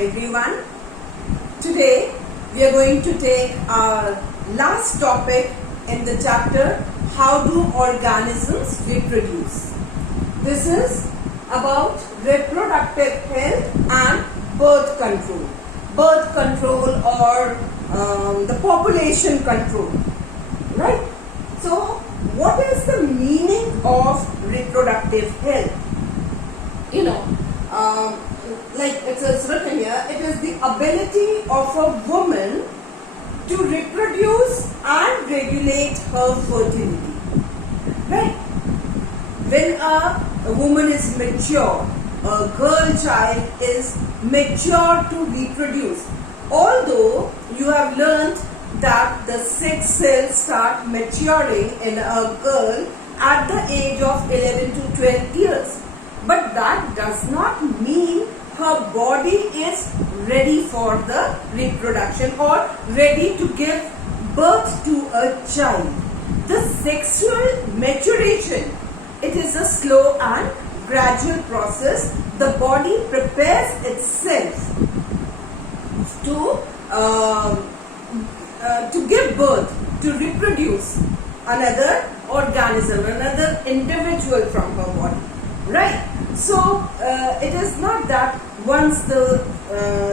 everyone. Today we are going to take our last topic in the chapter, how do organisms reproduce. This is about reproductive health and birth control. Birth control or the population control, right? So what is the meaning of reproductive health? Like it is written here, it is the ability of a woman to reproduce and regulate her fertility. Right? When a woman is mature, a girl child is mature to reproduce. Although you have learned that the sex cells start maturing in a girl at the age of 11 to 12 years. But that does not mean her body is ready for the reproduction or ready to give birth to a child. The sexual maturation, it is a slow and gradual process. The body prepares itself to give birth, to reproduce another organism, another individual from her body. Right? So, it is not that once the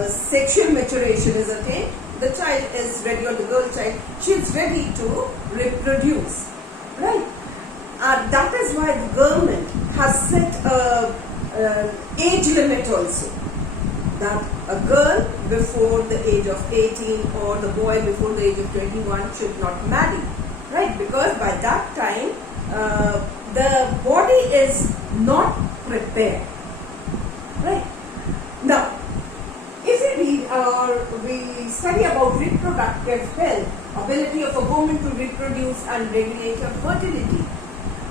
sexual maturation is attained, the child is ready, or the girl child, she is ready to reproduce. Right? That is why the government has set an age limit also. That a girl before the age of 18 or the boy before the age of 21 should not marry. Right? Because by that time, the body is not prepared. Right? Now, if we read or we study about reproductive health, ability of a woman to reproduce and regulate her fertility,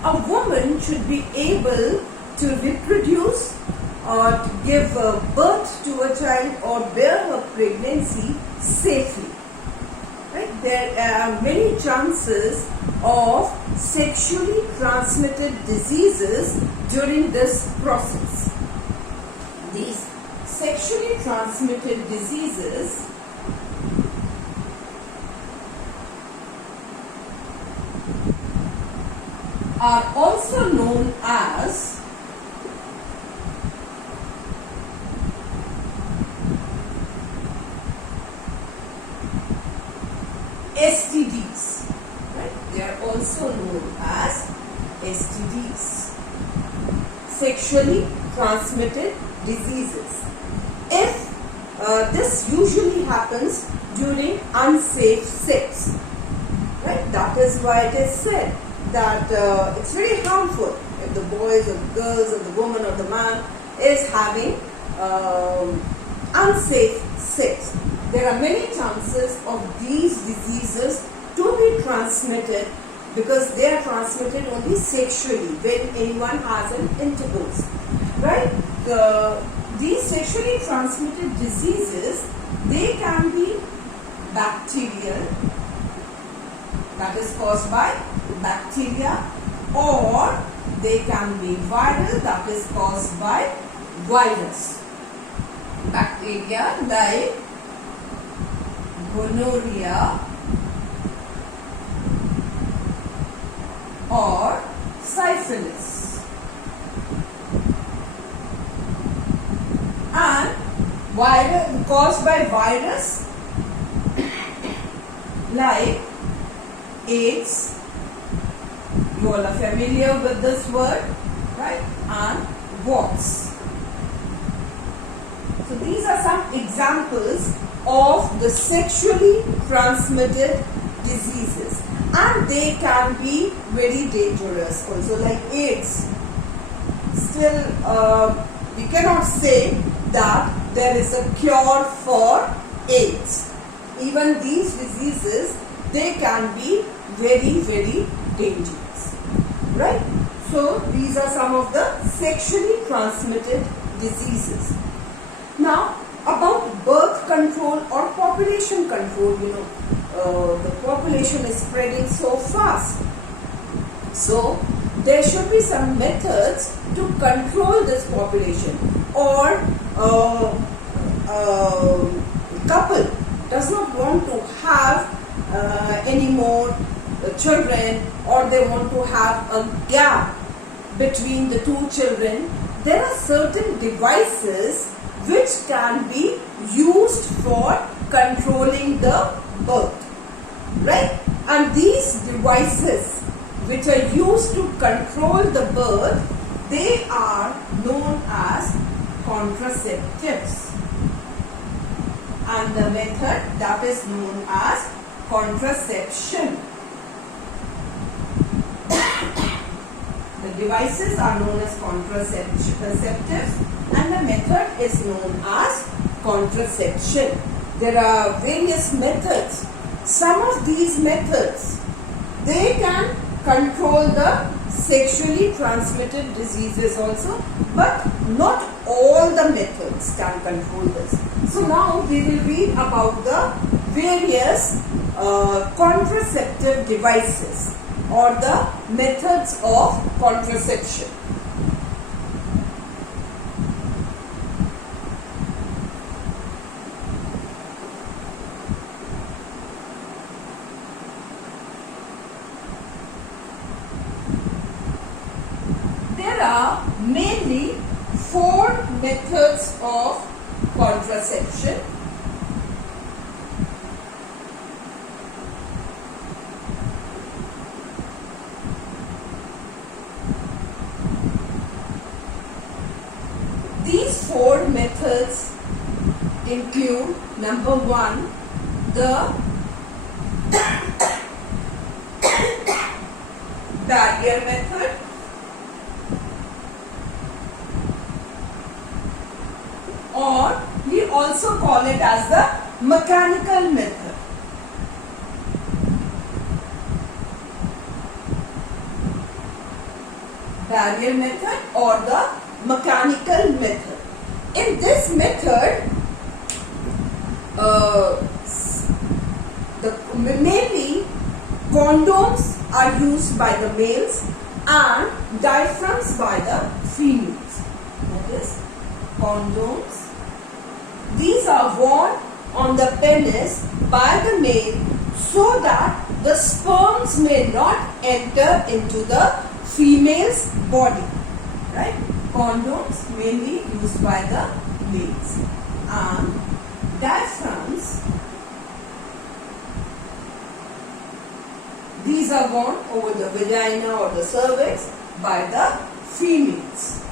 a woman should be able to reproduce or to give birth to a child or bear her pregnancy safely. Right? There are many chances of sexually transmitted diseases during this process. These sexually transmitted diseases are also known as STDs. Right? They are also known as STDs, sexually transmitted diseases. If this usually happens during unsafe sex, right? That is why it is said that it's very harmful if the boys or the girls or the woman or the man is having unsafe sex. There are many chances of these diseases to be transmitted because they are transmitted only sexually when anyone has an intercourse. Right? These sexually transmitted diseases, they can be bacterial, that is caused by bacteria, or they can be viral, that is caused by virus. Bacteria like gonorrhea or syphilis, and virus caused by virus like AIDS. You all are familiar with this word, right? And warts. So these are some examples of the sexually transmitted diseases, and they can be very dangerous also, like AIDS. Still, we cannot say that there is a cure for AIDS. Even these diseases, they can be very, very dangerous. Right? So, these are some of the sexually transmitted diseases. Now, about birth control or population control, the population is spreading so fast. So, there should be some methods to control this population, or couple does not want to have any more children, or they want to have a gap between the two children, there are certain devices which can be used for controlling the birth, right? And these devices which are used to control the birth, they are known as contraceptives, and the method that is known as contraception. The devices are known as contraceptives and the method is known as contraception. There are various methods. Some of these methods, they can control the sexually transmitted diseases also, but not all the methods can control this. So now we will read about the various contraceptive devices or the methods of contraception. There are mainly 4 methods of contraception. These 4 methods include, number 1, the barrier method, or we also call it as the mechanical method. Barrier method or the mechanical method. In this method, mainly condoms are used by the males and diaphragms by the females. That is, condoms. These are worn on the penis by the male so that the sperms may not enter into the female's body. Right? Condoms mainly used by the males, and diaphragms, these are worn over the vagina or the cervix by the females,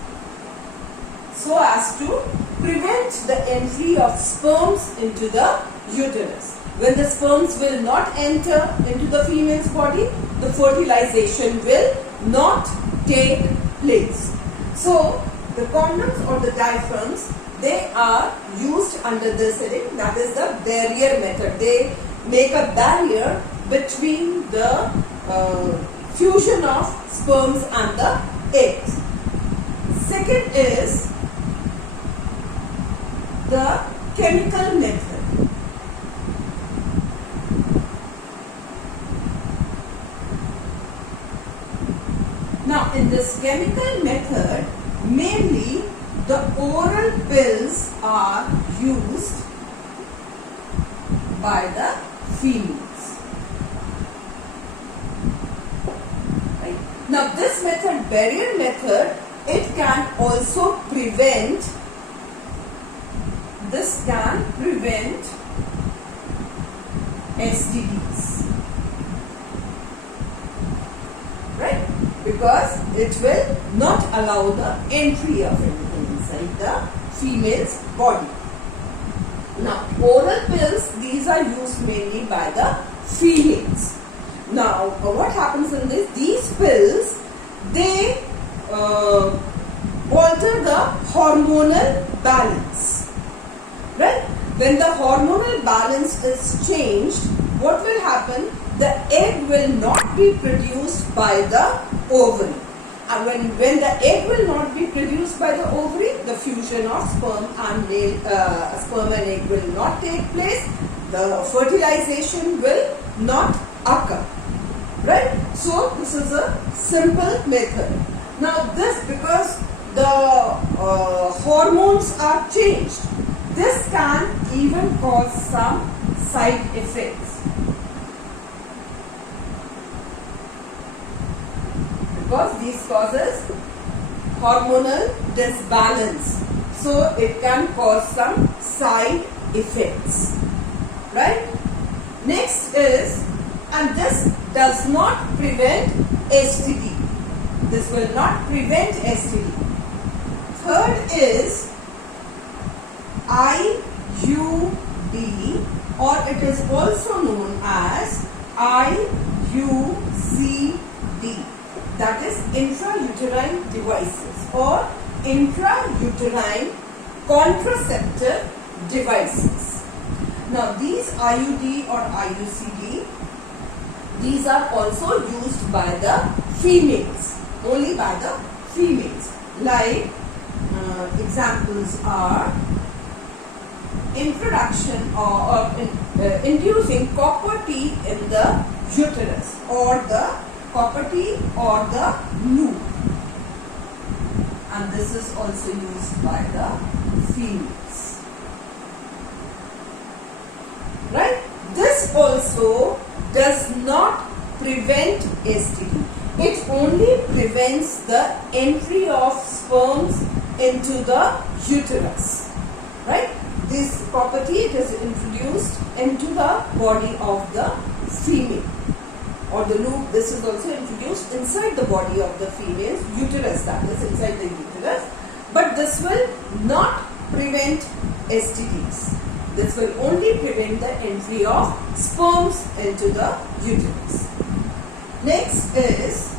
so as to prevent the entry of sperms into the uterus. When the sperms will not enter into the female's body, the fertilization will not take place. So, the condoms or the diaphragms, they are used under this heading, that is the barrier method. They make a barrier between the fusion of sperms and the eggs. Second is the chemical method. Now, in this chemical method, mainly the oral pills are used by the females. Right? Now, this method, barrier method, it can also prevent, this can prevent STDs. Right? Because it will not allow the entry of anything inside the female's body. Now, oral pills, these are used mainly by the females. Now, what happens in this? These pills, they alter the hormonal balance. Right? When the hormonal balance is changed, what will happen? The egg will not be produced by the ovary. And when the egg will not be produced by the ovary, the fusion of sperm and egg will not take place. The fertilization will not occur. Right? So, this is a simple method. Now, this, because the hormones are changed, this can even cause some side effects. Because these causes hormonal disbalance. So it can cause some side effects. Right? Next is, and this does not prevent STD. This will not prevent STD. Third is IUD, or it is also known as IUCD. That is intrauterine devices or intrauterine contraceptive devices. Now these IUD or IUCD, these are also used by the females, only by the females. Like examples are introduction or inducing copper T in the uterus, or the copper T or the loop, and this is also used by the females. Right? This also does not prevent STD. It only prevents the entry of sperms into the uterus. Right? This property, it is introduced into the body of the female, or the loop. This is also introduced inside the body of the female's uterus, that is inside the uterus. But this will not prevent STDs. This will only prevent the entry of sperms into the uterus. Next is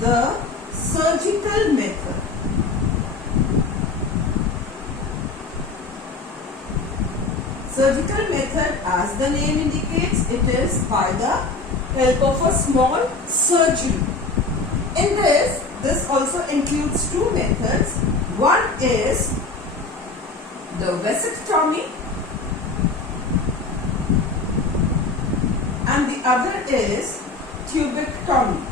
the surgical method. Surgical method, as the name indicates, it is by the help of a small surgery. In this also includes two methods. One is the vasectomy and the other is tubectomy.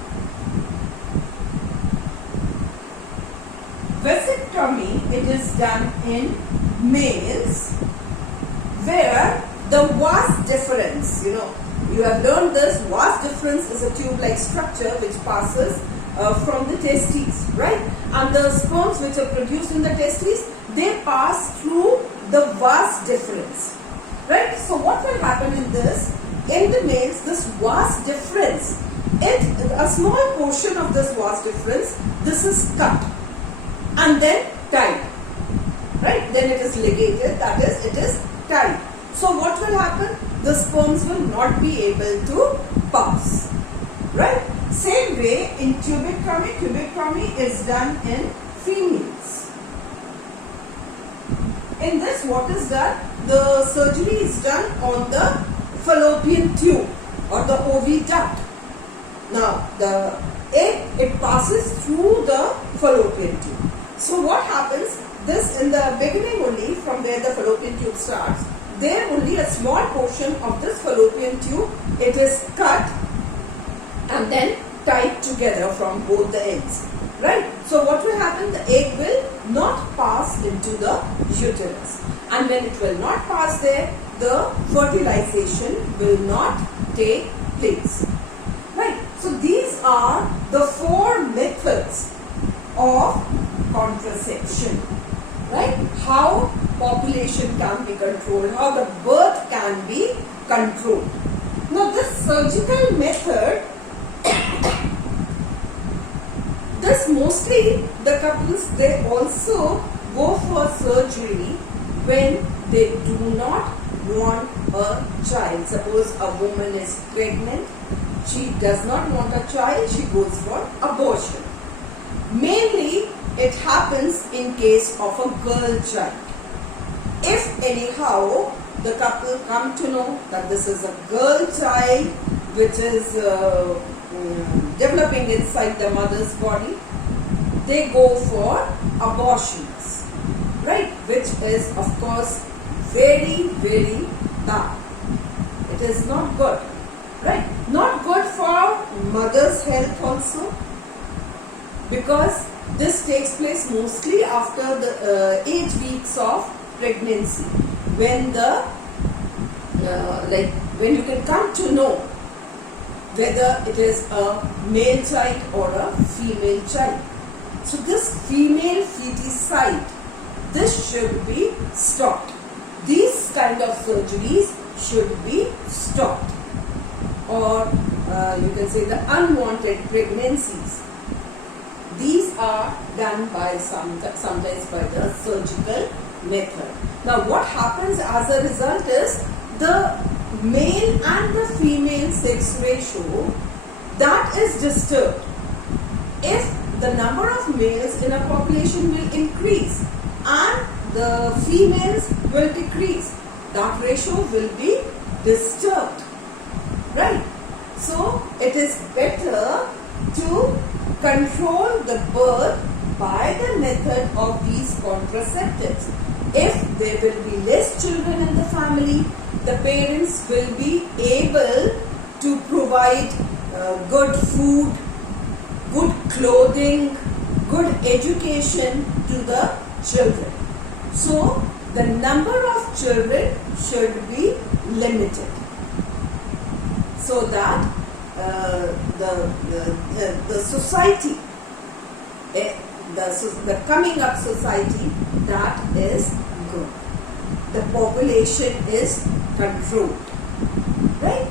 Vasectomy, it is done in males, where the vas deferens, you have learned this, vas deferens is a tube-like structure which passes from the testes, right? And the sperms which are produced in the testes, they pass through the vas deferens, right? So what will happen in this? In the males, this vas deferens, a small portion of this vas deferens, this is cut and then tied, right? Then it is ligated, that is, it is tied. So what will happen? The sperms will not be able to pass, right? Same way in tubectomy is done in females. In this, what is done? The surgery is done on the fallopian tube or the oviduct. Now, the egg, it passes through the fallopian tube. So what happens? This in the beginning only, from where the fallopian tube starts, there only a small portion of this fallopian tube, it is cut and then tied together from both the ends, right? So what will happen? The egg will not pass into the uterus, and when it will not pass there, the fertilization will not take place, right? So these are the 4 methods of contraception, right? How population can be controlled, how the birth can be controlled. Now this surgical method, this mostly the couples, they also go for surgery when they do not want a child. Suppose a woman is pregnant, she does not want a child, she goes for abortion. Mainly it happens in case of a girl child. If anyhow the couple come to know that this is a girl child which is developing inside the mother's body, they go for abortions, right? Which is of course very, very bad. It is not good, right? Not good for mother's health also, because this takes place mostly after the 8 weeks of pregnancy, when the when you can come to know whether it is a male child or a female child. So this female feticide, this should be stopped. These kind of surgeries should be stopped. Or you can say the unwanted pregnancies. These are done by sometimes by the surgical method. Now what happens as a result is the male and the female sex ratio that is disturbed. If the number of males in a population will increase and the females will decrease, that ratio will be disturbed, right? So it is better to control the birth by the method of these contraceptives. If there will be less children in the family, the parents will be able to provide good food, good clothing, good education to the children. So the number of children should be limited, so that the society, the coming up society, that is good. The population is controlled, right?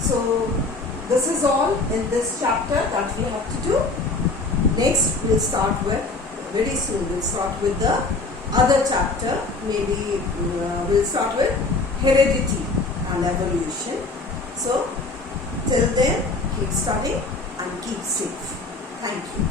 So this is all in this chapter that we have to do. Next we'll start with, very soon we'll start with the other chapter. Maybe we'll start with heredity and evolution. So till then, keep studying and keep safe. Thank you.